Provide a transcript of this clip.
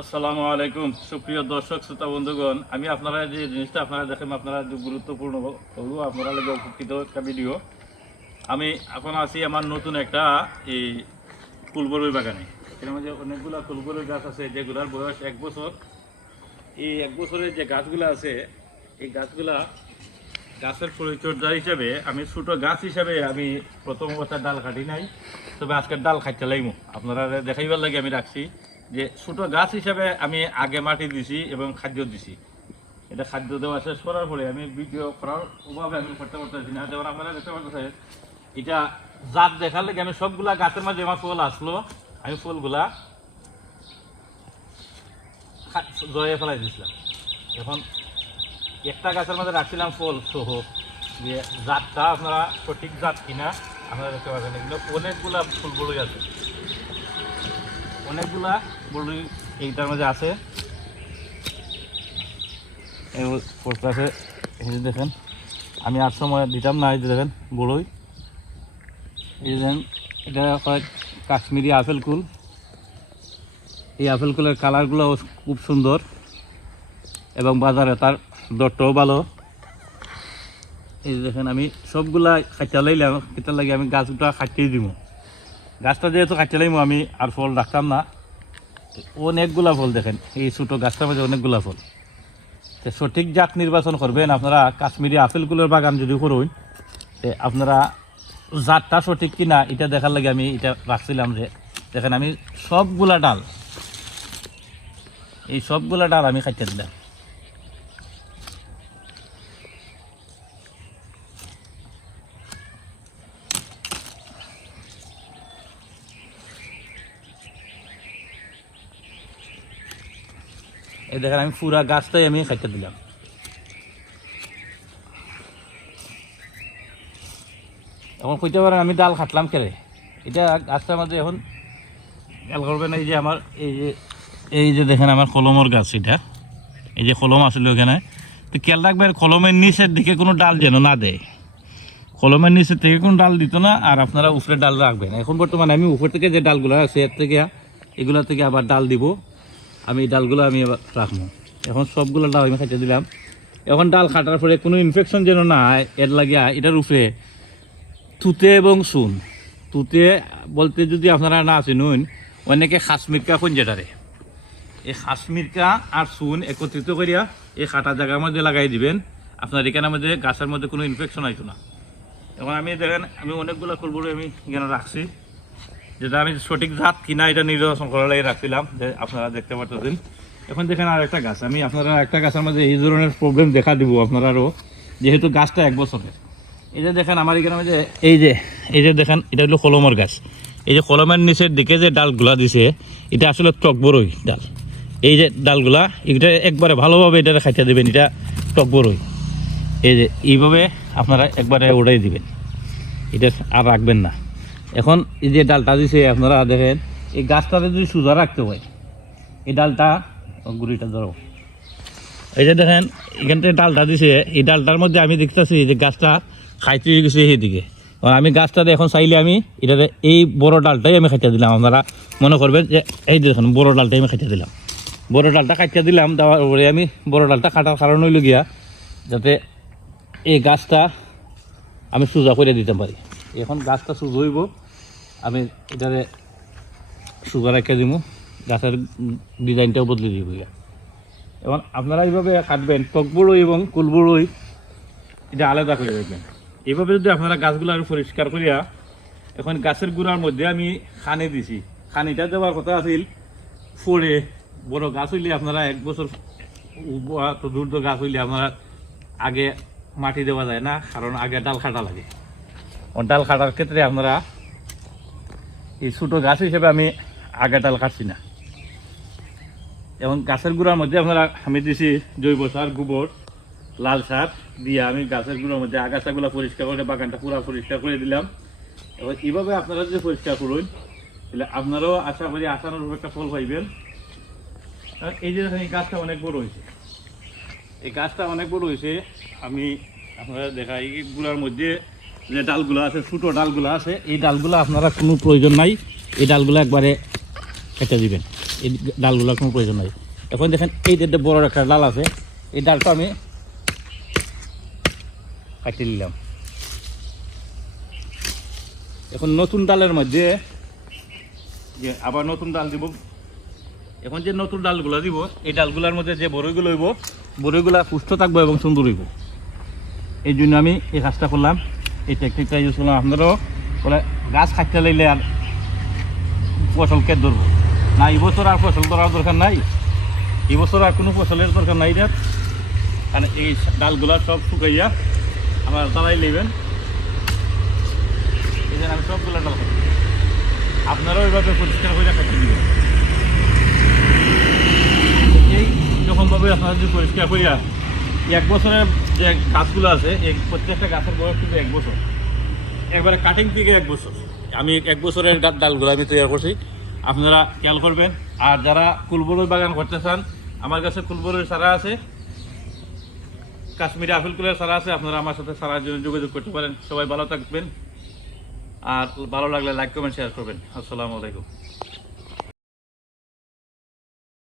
আসসালামু আলাইকুম সুপ্রিয় দর্শক শ্রোতা বন্ধুগণ, আমি আপনারা যে জিনিসটা আপনারা দেখেন আপনারা গুরুত্বপূর্ণ হলো আপনারা লাগে উপকৃত একটা ভিডিও। আমি এখন আছি আমার নতুন একটা এই ফুলবরই বাগানে। এর মধ্যে অনেকগুলো ফুলবরই গাছ আছে যেগুলোর বয়স 1 বছর। এই 1 বছরের যে গাছগুলো আছে এই গাছগুলা গাছের পরিচর্যা হিসেবে আমি ছোটো গাছ হিসাবে আমি প্রথম অবস্থায় ডাল কাটি নাই, তবে আজকের ডাল খাইতে লাইমু আপনারা দেখাইবার লাগে আমি রাখছি যে ছোটো গাছ হিসাবে আমি আগে মাটি দিছি এবং খাদ্য দিছি। এটা খাদ্য দেওয়া শেষ করার পরে আমি ভিডিও করার অভাবে আমি করতে পারতেছি না। যেমন আপনারা দেখতে পাচ্ছেন এটা জাত দেখার লাগে আমি সবগুলা গাছের মাঝে আমার ফল আসলো, আমি ফলগুলা জয়ে ফেলাই দিয়েছিলাম। এখন একটা গাছের মধ্যে রাখছিলাম ফল সহ, যে জাতটা আপনারা সঠিক জাত কিনা আপনারা দেখতে পাচ্ছেন। এগুলো অনেকগুলা ফুল বড়ই আছে, অনেকগুলা বড়ই এইটার মধ্যে আছে। আছে এই যে দেখেন, আমি আর সময় দিতাম না। এই যে দেখেন বড়ই, এই যে দেখেন এটা হয় কাশ্মীরি আপেল কুল। এই আপেল কুলের কালারগুলো খুব সুন্দর এবং বাজারে তার দরটাও ভালো। এই যে দেখেন আমি সবগুলা খাইতে লাইলাম, খেতে লাগে আমি গাছটা খাইতেই দিব। গাছটা যেহেতু খাইতে লাইমো আমি আর ফল রাখতাম না। অনেকগুলা ফল দেখেন এই ছোটো গাছটার মধ্যে অনেকগুলা ফল। তো সঠিক জাত নির্বাচন করবেন আপনারা। কাশ্মীরি আপেলগুলোর বাগান যদি করুন আপনারা জাতটা সঠিক কিনা এটা দেখার লাগে আমি এটা রাখছিলাম। যে দেখেন আমি সবগুলা ডাল, এই সবগুলা ডাল আমি খাইতে দিলাম। এই দেখেন আমি পুরা গাছটাই আমি খাইতে দিলাম। এখন কইতে পারেন আমি ডাল খাটলাম কেড়ে, এটা গাছটার মধ্যে এখন খেয়াল করবেন। এই যে আমার এই যে দেখেন আমার কলমের গাছ, এটা এই যে কলম আসলে ওখানে, তো খেয়াল রাখবেন কলমের নিচের দিকে কোনো ডাল যেন না দেয়। কলমের নিচের থেকে কোনো ডাল দিত না, আর আপনারা উপরে ডাল রাখবেন। এখন বর্তমানে আমি উপর থেকে যে ডালগুলো আছে এর থেকে এগুলো থেকে আবার ডাল দিব। আমি এই ডালগুলো আমি আবার রাখবো। এখন সবগুলো ডাল আমি খাইতে দিলাম। এখন ডাল খাটার পরে কোনো ইনফেকশন যেন না এর লাগিয়া এটার উপরে তুতে এবং চুন। তুতে বলতে যদি আপনারা না চিনুন, অনেকে খাসমিরকা কোন যেটারে, এই খাসমিরকা আর চুন একত্রিত করিয়া এই খাটা জায়গার মধ্যে লাগাই দিবেন। আপনার এখানের মধ্যে গাছের মধ্যে কোনো ইনফেকশন হইতো না। এখন আমি দেখেন আমি অনেকগুলো ফুলগুলো আমি এখানে রাখছি, যেটা আমি সঠিক জাত কিনা এটা নির্বাচন করার লাগে রাখছিলাম, যে আপনারা দেখতে পাচ্ছেন। এখন দেখেন আর একটা গাছ, আমি আপনারা একটা গাছের মধ্যে এই ধরনের প্রবলেম দেখা দিব আপনারাও, যেহেতু গাছটা 1 বছরের। এই যে দেখেন আমার এখানে মধ্যে এই যে দেখেন এটা হলো কলমের গাছ। এই যে কলমের নিচের দিকে যে ডালগুলা দিছে এটা আসলে টক বড়ই ডাল। এই যে ডালগুলা এটা একবারে ভালোভাবে এটা খাইতে দেবেন, এটা টক বড়ই। এই যে এইভাবে আপনারা একবারে উড়াই দিবেন, এটা আর রাখবেন না। এখন এই যে ডালটা দিছে আপনারা দেখেন, এই গাছটাতে যদি সোজা রাখতে হয় এই ডালটা গুড়িটা ধরো, এই যে দেখেন এখান থেকে ডালটা দিছে, এই ডালটার মধ্যে আমি দেখতেছি যে গাছটা খাইতে হয়ে গেছে সেইদিকে। কারণ আমি গাছটাতে এখন চাইলে আমি এটাতে এই বড় ডালটাই আমি খাইতে দিলাম। আপনারা মনে করবেন যে এই দেখুন বড় ডালটাই আমি খাইতে দিলাম। বড় ডালটা খাইতে দিলাম, দেওয়ার পরে আমি বড় ডালটা কাটার কারণ হইল গিয়া যাতে এই গাছটা আমি সোজা করে দিতে পারি। এখন গাছটা সোজা হইব, আমি এটারে সোজা রেখে দিব, গাছের ডিজাইনটাও বদলে দিব। এবং আপনারা এইভাবে কাটবেন টক বড়ই এবং কুল বড়ই, এটা আলাদা করে রাখবেন। এইভাবে যদি আপনারা গাছগুলো আরও পরিষ্কার করিয়া, এখন গাছের গুঁড়ার মধ্যে আমি খানি দিছি। খানিটা দেওয়ার কথা আছিল ফোড়ে। বড় গাছ হইলে আপনারা 1 বছর দূর গাছ হইলে আপনারা আগে মাটি দেওয়া যায় না, কারণ আগে ডাল কাটা লাগে। ডাল কাটার ক্ষেত্রে আপনারা এই ছোটো গাছ হিসেবে আমি আগে ডাল কাটছি না। এবং গাছের গুঁড়ার মধ্যে আপনারা আমি দিছি জৈব সার, গোবর, লাল সার দিয়ে আমি গাছের গুঁড়ার মধ্যে আগাছাগুলো পরিষ্কার করে বাগানটা পুরো পরিষ্কার করে দিলাম। এবার এইভাবে আপনারা যদি পরিষ্কার করুন তাহলে আপনারাও আশা করি আশানুরূপ একটা ফল পাইবেন। এই যে এই গাছটা অনেক বড় হয়েছে, এই গাছটা অনেক বড় হয়েছে। আমি আপনারা দেখাই এই গুঁড়ার মধ্যে যে ডালগুলো আছে, ছোটো ডালগুলো আছে, এই ডালগুলো আপনারা কোনো প্রয়োজন নাই। এই ডালগুলো একবারে কেটে দিবেন, এই ডালগুলোর কোনো প্রয়োজন নাই। এখন দেখেন এই যে বড় একটা ডাল আছে, এই ডালটা আমি কাটে নিলাম। এখন নতুন ডালের মধ্যে যে আবার নতুন ডাল দিব। এখন যে নতুন ডালগুলো দিব, এই ডালগুলোর মধ্যে যে বড়ইগুলো হইব, বড়ইগুলো সুস্থ থাকবো এবং সুন্দর হইব। এই জন্য আমি এই কাজটা করলাম, এই টেকনিকটা ইউজ করলাম। আপনারাও বলে গাছ কাটতে লাইলে আর ফসল কে ধরবো না, এই বছর আর ফসল ধরার দরকার নাই, এই বছর আর কোনো ফসলের দরকার নাই এটা। কারণ এই ডালগুলা সব শুকাইয়া আমার তারাই নেবেন। এই জন্য আমি সবগুলো ডাল খাচ্ছি, আপনারাও এইভাবে পরিষ্কার করে খাইতে দিবেন। এই রকমভাবে আপনারা যদি পরিষ্কার করিয়া, এক বছরের যে গাছগুলো আছে, এই প্রত্যেকটা গাছের বয়স কিন্তু 1 বছর, একবারে কাটিং থেকে 1 বছর। আমি 1 বছরের ডালগুলো আমি তৈরি করছি, আপনারা খেয়াল করবেন। আর যারা কুলবরই বাগান করতে চান, আমার কাছে কুলবরই চারা আছে, কাশ্মীরি আপেল কুলের চারা আছে, আপনারা আমার সাথে চারার জন্য যোগাযোগ করতে পারেন। সবাই ভালো থাকবেন, আর ভালো লাগলে লাইক কমেন্ট শেয়ার করবেন। আসসালামু আলাইকুম।